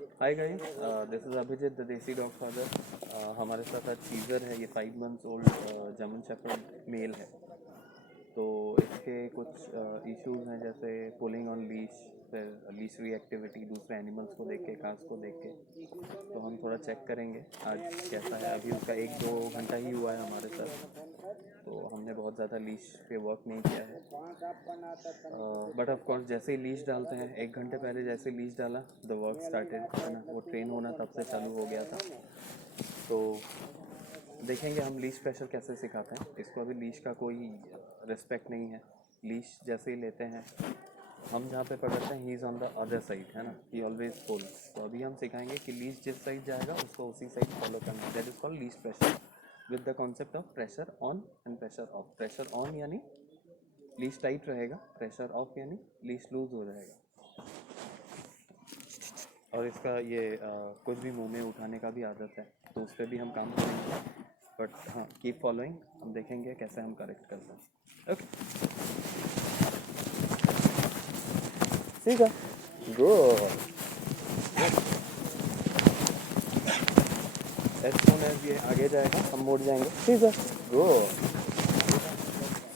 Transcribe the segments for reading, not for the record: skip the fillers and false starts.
Hi guys, this is Abhijit the desi dog father. हमारे साथ आज चीज़र है। ये 5 months old German shepherd male है। तो इसके कुछ इश्यूज हैं, जैसे पुलिंग ऑन लीश, फिर लीश रिएक्टिविटी, दूसरे एनिमल्स को देख के, कांस को देख के। तो हम थोड़ा चेक करेंगे आज कैसा है। अभी उसका 1-2 घंटा ही हुआ है हमारे साथ, तो हमने बहुत ज़्यादा लीश पे वर्क नहीं किया है। बट ऑफ कोर्स जैसे ही लीश डालते हैं, 1 घंटे पहले जैसे लीश डाला, द वर्क स्टार्टेड, है ना। वो ट्रेन होना तब से चालू हो गया था। तो देखेंगे हम लीश प्रेशर कैसे सिखाते हैं इसको। अभी लीश का कोई रिस्पेक्ट नहीं है। लीश जैसे ही लेते हैं, हम जहाँ पे पकड़ते हैं, he is on the other side, है ना। He always pulls. तो अभी हम सिखाएंगे कि लीश जिस साइड जाएगा उसको उसी साइड फॉलो करना है। That is called leash pressure, with the concept of pressure on and pressure off. Pressure on यानी लीश टाइट रहेगा, प्रेशर ऑफ यानी लीश लूज हो जाएगा। और इसका ये कुछ भी मुंह में उठाने का भी आदत है, तो उस पर भी हम काम करेंगे। बट हाँ, कीप फॉलोइंग, हम देखेंगे कैसे हम करेक्ट करते हैं। ओके, ठीक है, गुड। एज सून एज ये आगे जाएगा हम मोड़ जाएंगे। ठीक है, गुड।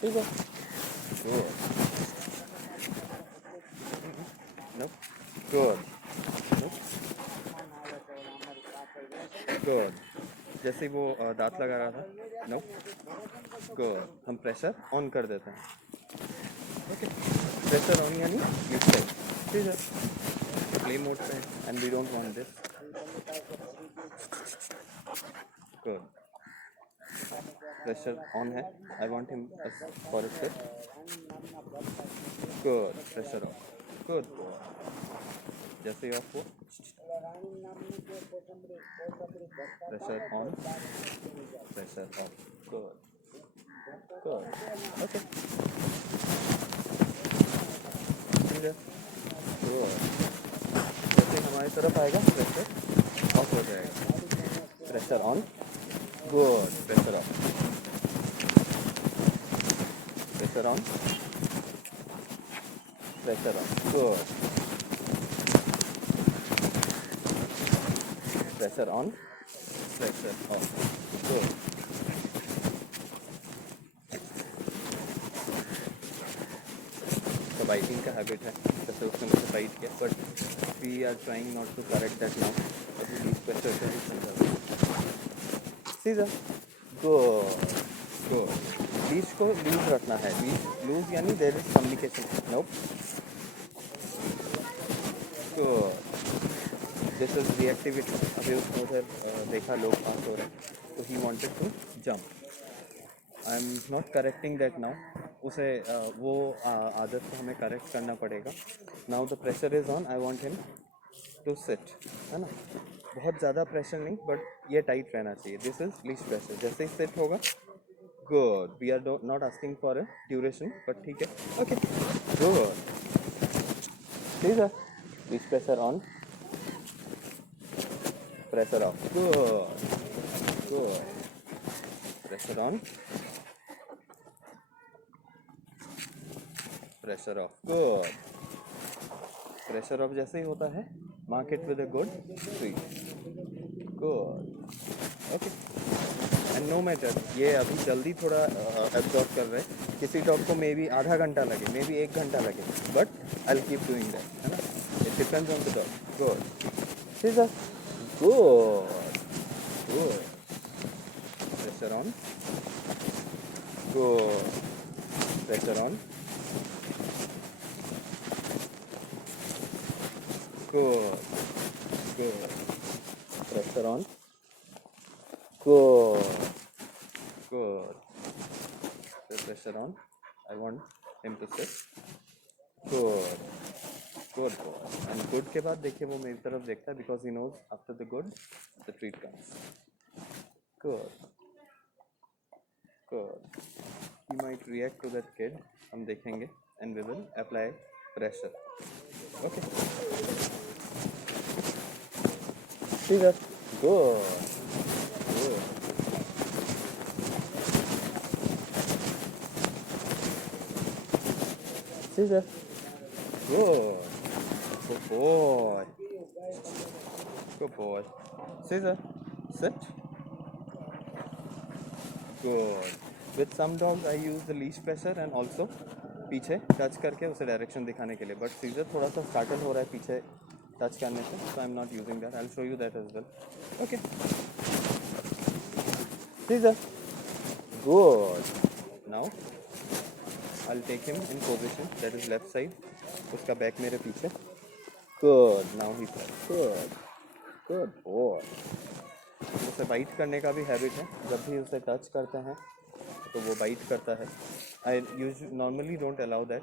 ठीक है, गुड। No, good, good. जैसे ही वो दांत लगा रहा था, नो, गुड। हम प्रेशर ऑन कर देते हैं। ओके, प्रेशर ऑन यानी लिफ्ट है। ठीक है, प्ले मोड पे and we don't want this. Good, pressure on है। I want him for a sit. Good, pressure off. Good, जैसे ही ऑफ हो, pressure on, pressure off. Good, good. Okay, ठीक है, गुड। जैसे ही हमारी तरफ आएगा, प्रेशर ऑफ हो जाएगा। Pressure on, good, pressure off, pressure on, pressure off, good, pressure on, pressure off, good. तो बाइटिंग का हैबिट है, जैसे उसने मुझे बाइट किया, but we are trying not to correct that now. अभी लीज प्रेशर से ही समझा सीधा। Good, good. लीज को लूज रखना है। लीज लूज यानी there is communication. No, good. This is reactivity. अभी उसने उधर देखा लोग पास हो रहे हैं, तो he wanted to jump. I am not correcting that now. उसे वो आदत को हमें करेक्ट करना पड़ेगा। Now the pressure is on, I want him to sit, है ना। बहुत ज़्यादा प्रेशर नहीं, बट ये टाइट रहना चाहिए। This is least pressure. जैसे ही सेट होगा, good. We are not asking for a duration, but ठीक है। ओके, गुड, ठीक है। Least pressure on, pressure off, good, good. Pressure on, pressure off, good. Pressure off जैसे ही होता है, mark it with a good sweet, good. Okay, and no matter ये अभी जल्दी थोड़ा एब्जॉर्ब कर रहे हैं। किसी डॉग को मे बी आधा घंटा लगे, मे बी 1 घंटा लगे, but I will keep doing that, है ना। It depends on the dog. Good, ठीक है, good, good. Pressure on, good, pressure on, good, good. Pressure on, good, good. Pressure on, I want him to sit, good, good boy. And good के बाद देखिए वो मेरी तरफ देखता है, because he knows after the good the treat comes. Good, good. He might react to that kid, हम देखेंगे, and we will apply pressure. Okay, ठीक है, गुड, गुड, ठीक है, good, good boy. Good boy. Caesar, sit. Good. With some dogs I use the leash pressure and also पीछे touch करके उसे direction दिखाने के लिए, बट सीजर थोड़ा सा स्टार्टल हो रहा है पीछे टच करने से, so I'm not using that. I'll show you that as well. Okay. Caesar. Good. Now I'll take him in position, that is left side. उसका बैक मेरे पीछे. Good. Now he's right. Good. Good boy. उसे bite करने का भी habit है, जब भी उसे टच करते हैं तो वो बाइट करता है. I normally don't allow that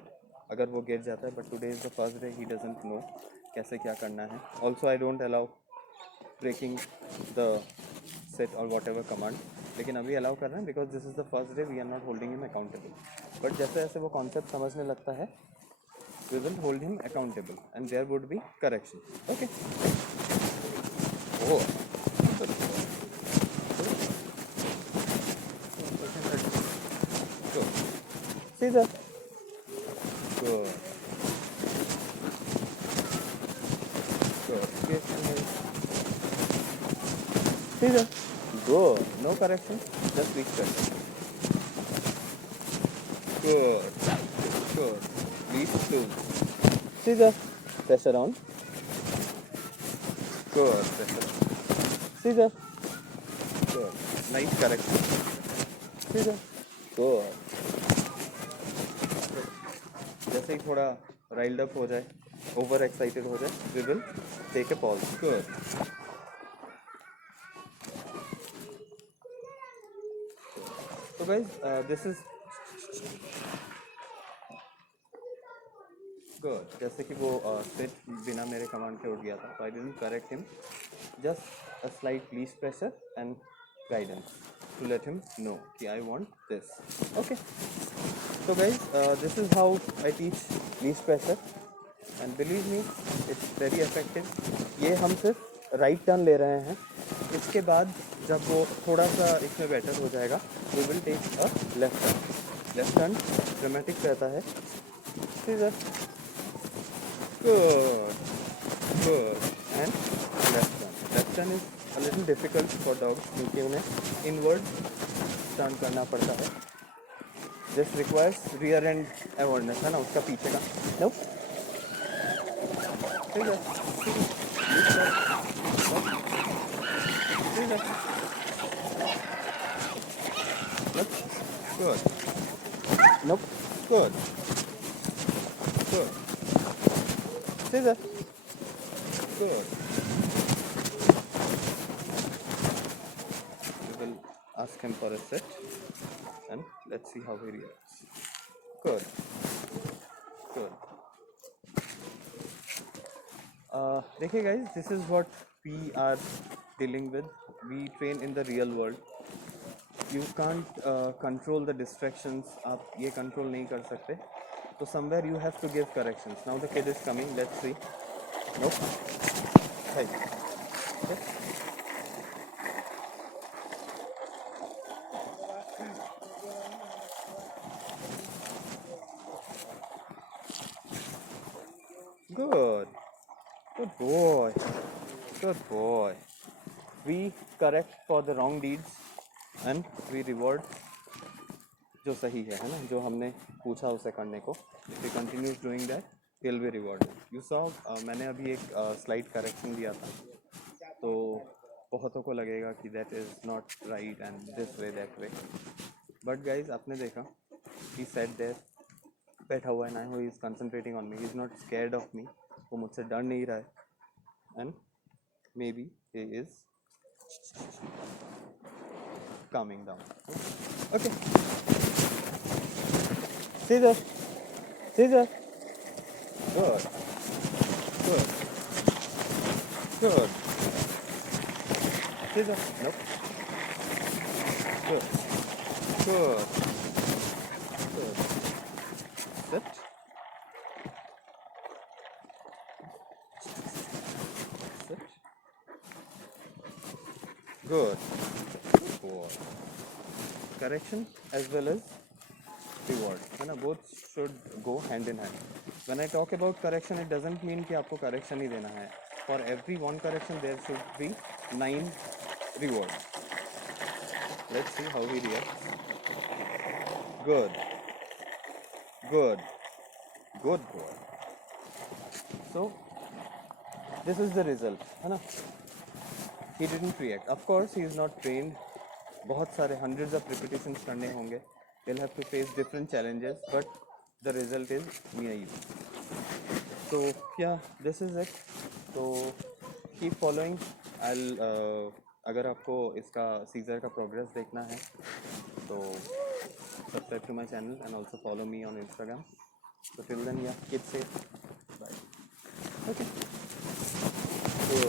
अगर वो गिर जाता है, but today is the first day, he doesn't know कैसे क्या करना है. Also I don't allow breaking the set और वॉट एवर कमांड, लेकिन अभी अलाउ कर रहे हैं because this is the first day, we are not holding him accountable. But जैसे जैसे वो कॉन्सेप्ट समझने लगता है, we will hold him accountable and there would be correction. Okay. Oh, Caesar. Good. Good. Caesar. Good. No correction. Just reach pressure. Good. Good. Reach two. Caesar. Pressure on. Good. Pressure on. Caesar. Good. Nice correction. Caesar. Good. जैसे ही थोड़ा riled up हो जाए, over excited हो जाए, we will take a pause. Good. तो guys this is good. जैसे कि वो सिट बिना मेरे कमांड के उठ गया था, तो I didn't correct him, just a slight leash pressure and guidance to let him know कि I want this. Okay. So guys, this is how I teach leash pressure and believe me, it's very effective. ये हम सिर्फ right turn ले रहे हैं. इसके बाद जब वो थोड़ा सा इसमें बेटर हो जाएगा, we will take a left turn. Left turn dramatic रहता है. Caesar. Good. Good. And left turn. Left turn is a little difficult for dogs क्योंकि उन्हें inward turn करना पड़ता है. This requires rear end awareness, है ना, उसका पीछे का. No. ठीक है. ठीक है. Good. Nope. Good. Good. Caesar. Good. We will ask him for a sit and let's see how he reacts. Good. Good. देखिए guys, this is what we are dealing with. We train in the real world. You can't control the distractions. आप ये control नहीं कर सकते. So somewhere you have to give corrections. Now the kid is coming. Let's see. Nope. Hey. Okay. Good. Good boy. Good boy. We correct for the wrong deeds and we reward जो सही है ना, जो हमने पूछा उसे करने को. If he continues doing that, he'll be rewarded. You saw, मैंने अभी एक स्लाइड करेक्शन दिया था, तो बहुतों को लगेगा कि that is not right and this way that way. But guys, आपने देखा, he sat there, बैठा हुआ है ना, he is concentrating on me. He is not scared of me. वो मुझसे डर नहीं रहा है. And maybe he is calming down. Okay. Caesar. Caesar. Good. Good. Good. Caesar. Nope. Good. Good. Good. Sit. Sit. Good. Good boy. Correction as well as reward, है ना, both should go hand in hand. When I talk about correction, it doesn't mean कि आपको correction ही देना है. for every one correction there should be 9 rewards. Let's see how he reacts. Good, good, good boy. So this is the result, है ना? He didn't react. Of course, he is not trained. बहुत सारे hundreds of repetitions करने होंगे. He'll have to face different challenges, but the result is me and you. So yeah, this is it. So keep following. अगर आपको इसका scissor का progress देखना है तो subscribe to my channel and also follow me on Instagram. So till then, yeah, keep safe. Bye. Okay. So